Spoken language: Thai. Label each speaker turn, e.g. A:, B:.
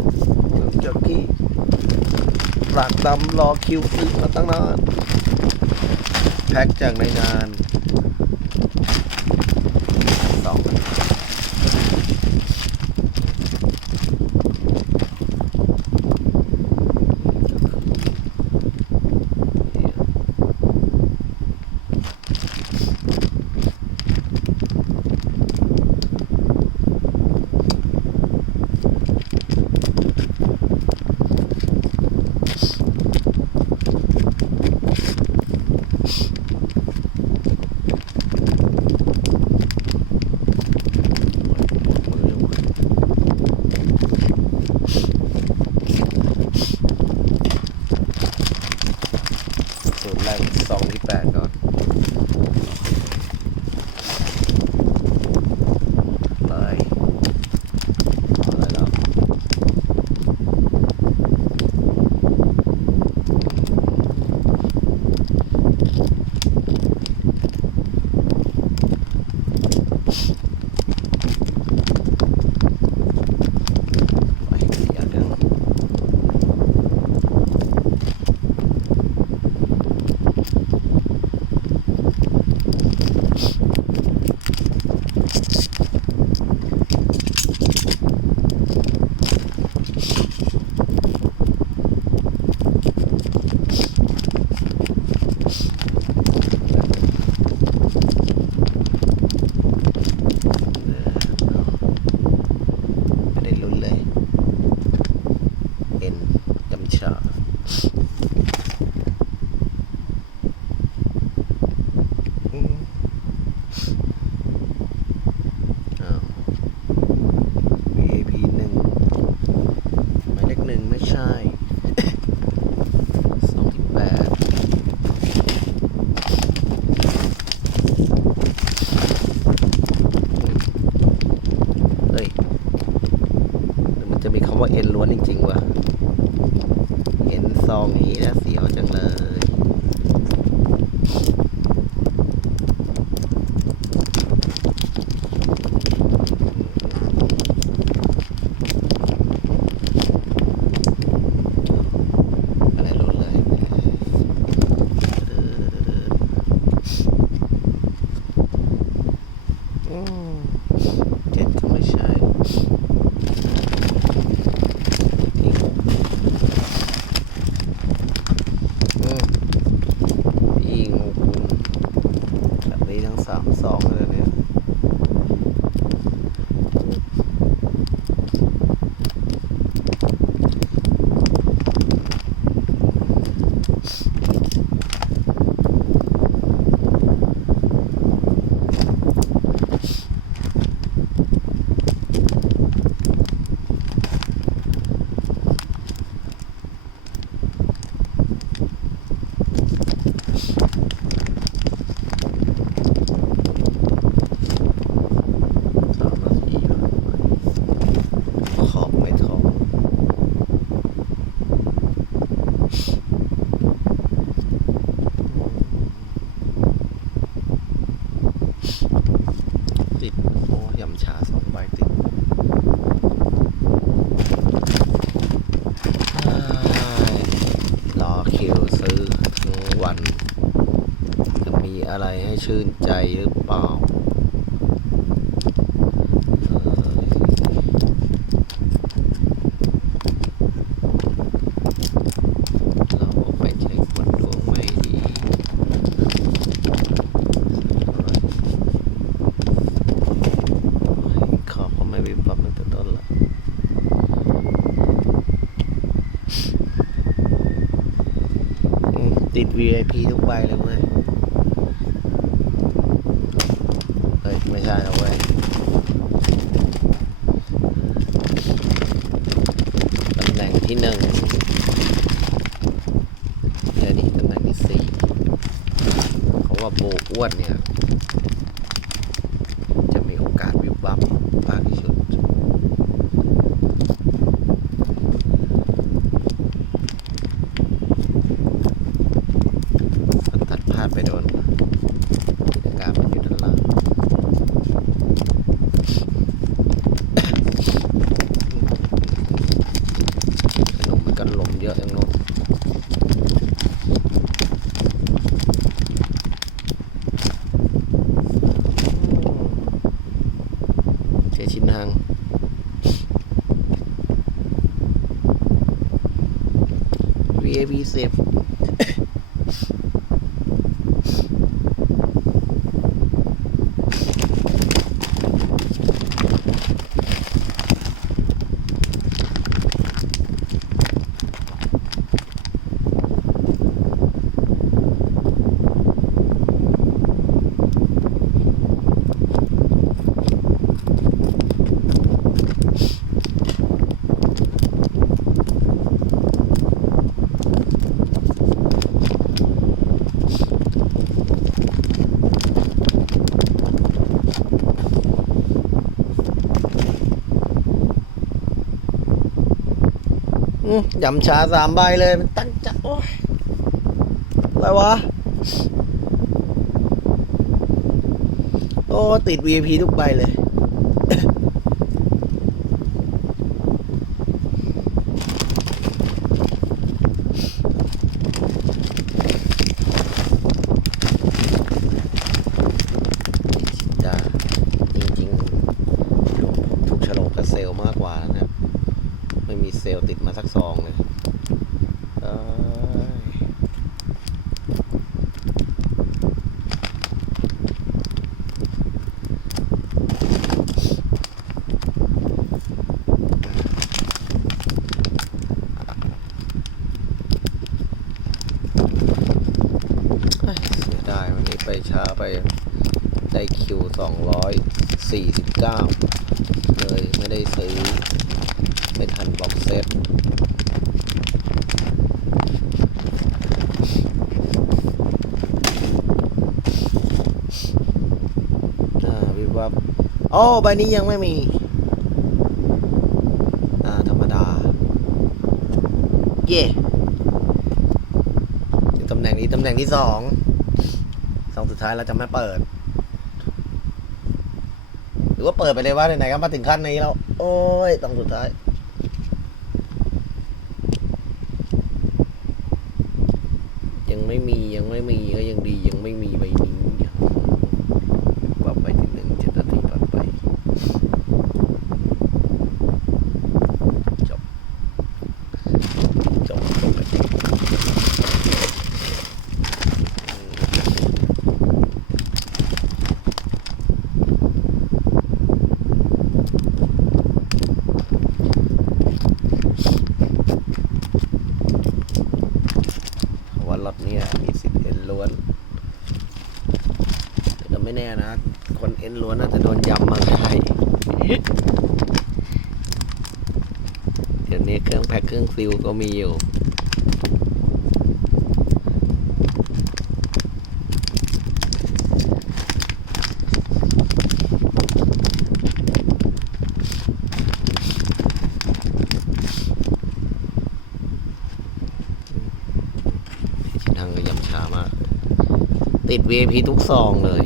A: สุขหลังจากที่ปรากดำรอคิวซื้อมาตั้งนาน แพ็กจากในงานสองพันศูนย์แรก สองที่แปดก็อนเลยเอาอะไรแล้ว ไปอย่างเดียวไม่ได้ลุ้นเลย เอ็นยำชาอืมอ้าว VAP หนึ่งหมายเลขหนึ่งไม่ใช่ สองที่แปดเฮ้ยหรือมันจะมีคำ ว่าเอ็นล้วนจริงๆวะเอ็นซองนี้แล้วเสียวจังเลย อะไรลุ้นเลยอืมเจ็ดก็ไม่ใช่อีกหก อืมยิงคุณแบบนี้ทั้งสามสองเลยเนี่ยสามนาทีแล้วขอบไม่ทองติด โอ้ยำชาสองใบติดเอ้ยรอคิวซื้อทั้งวัน จะมี อะไรให้ชื่นใจหรือเปล่าเราไปเช็คนดวงไม่ดีขอเขาไม่วิบวับตั้งแต่ต้นละอืมติด VIP ทุกใบเลยเว้ย เฮ้ย ไม่ใช่นะเว้ยตำแหน่งที่หนึ่งเดี๋ยวนี้ตำแหน่งที่สี่เขาว่าโบอ้วนเนี่ย จะมีโอกาสวิบวับมากที่สุด ตัดพลาดไปโดนกิจการมันอยู่ด้านล่าง ชินฮัง VAB สิบ ยำชาสามใบเลยมันตั้งจะโอ้ยอะไรวะ โอ้ ติด VIP ทุกใบเลย ชินดาจริงๆผมถูกฉลกกับเซลล์มากกว่านะครับ ไม่มี เซลล์ติดมาสักซองเลยเอ้ยเอ้ยเสียดายวันนี้ไปช้าไป ได้คิวสองร้อยสี่สิบเก้าเลยไม่ได้ซื้อ ไม่ทันบ็อกเซตวิบวับโอ้ใบนี้ยังไม่มีธรรมดา เย่ตำแหน่งนี้ตำแหน่งที่สองสองสุดท้ายเราจะไม่เปิด รือว่าเปิดไปเลยว่าไหนๆก็มาถึงขั้นนี้แล้ว โอ้ยต้องสุดท้ายยังไม่มียังไม่มีก็ยังดียังไม่มีใบนี้ปรับไปนิดหนึ่งเจ็ดนาทีปรับไป จบ จบปกติเพราะว่าล็ อตเนี่ยมีสิทธิ์เอ็นล้วนแต่ก็ไม่แน่นะ คนเอ็นล้วนน่าจะโดนยำมาได้เดี๋ยวนี้เครื่องแพ็คเครื่องซิลก็มีอยู่ ที่ชินทังก็ยำช้ามาก ติด VIP ทุกซองเลย